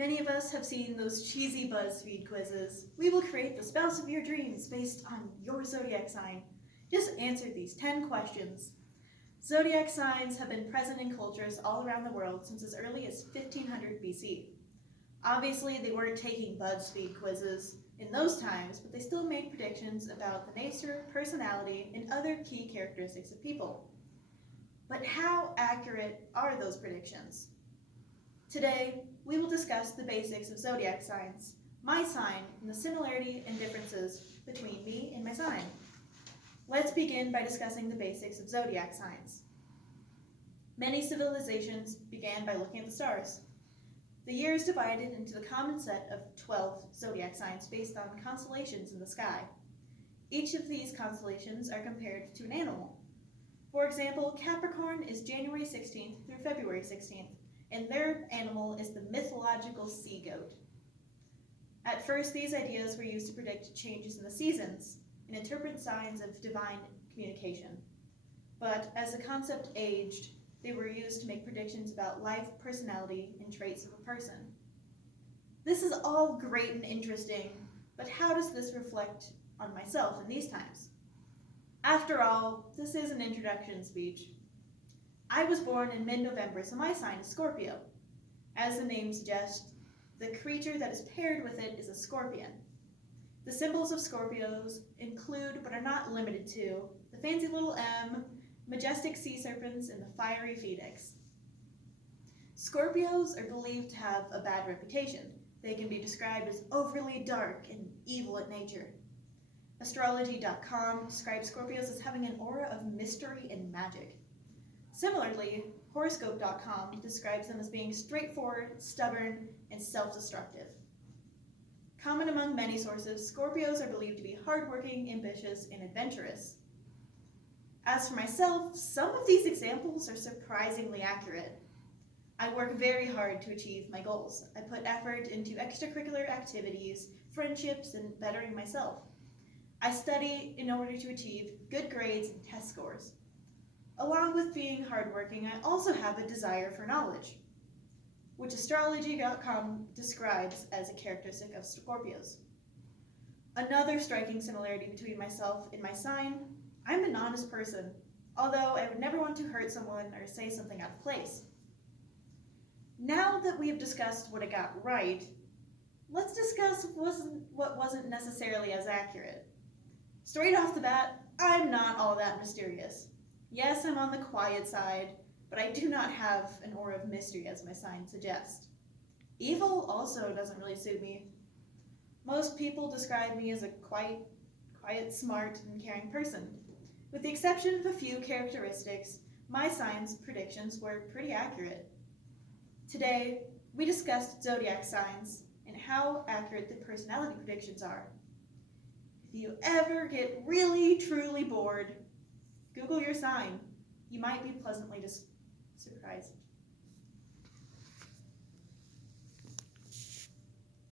Many of us have seen those cheesy BuzzFeed quizzes. We will create the spouse of your dreams based on your zodiac sign. Just answer these 10 questions. Zodiac signs have been present in cultures all around the world since as early as 1500 BC. Obviously, they weren't taking BuzzFeed quizzes in those times, but they still made predictions about the nature, personality, and other key characteristics of people. But how accurate are those predictions? Today, we will discuss the basics of zodiac signs, my sign, and the similarity and differences between me and my sign. Let's begin by discussing the basics of zodiac signs. Many civilizations began by looking at the stars. The year is divided into the common set of 12 zodiac signs based on constellations in the sky. Each of these constellations are compared to an animal. For example, Capricorn is January 16th through February 16th, and their animal is the mythological sea goat. At first, these ideas were used to predict changes in the seasons and interpret signs of divine communication. But as the concept aged, they were used to make predictions about life, personality, and traits of a person. This is all great and interesting, but how does this reflect on myself in these times? After all, this is an introduction speech. I was born in mid-November, so my sign is Scorpio. As the name suggests, the creature that is paired with it is a scorpion. The symbols of Scorpios include, but are not limited to, the fancy little M, majestic sea serpents, and the fiery phoenix. Scorpios are believed to have a bad reputation. They can be described as overly dark and evil at nature. Astrology.com describes Scorpios as having an aura of mystery and magic. Similarly, Horoscope.com describes them as being straightforward, stubborn, and self-destructive. Common among many sources, Scorpios are believed to be hardworking, ambitious, and adventurous. As for myself, some of these examples are surprisingly accurate. I work very hard to achieve my goals. I put effort into extracurricular activities, friendships, and bettering myself. I study in order to achieve good grades and test scores. Along with being hardworking, I also have a desire for knowledge, which Astrology.com describes as a characteristic of Scorpios. Another striking similarity between myself and my sign, I'm an honest person, although I would never want to hurt someone or say something out of place. Now that we have discussed what I got right, let's discuss what wasn't necessarily as accurate. Straight off the bat, I'm not all that mysterious. Yes, I'm on the quiet side, but I do not have an aura of mystery as my sign suggests. Evil also doesn't really suit me. Most people describe me as a quiet, smart, and caring person. With the exception of a few characteristics, my sign's predictions were pretty accurate. Today, we discussed zodiac signs and how accurate the personality predictions are. If you ever get really, truly bored, Google your sign. You might be pleasantly surprised.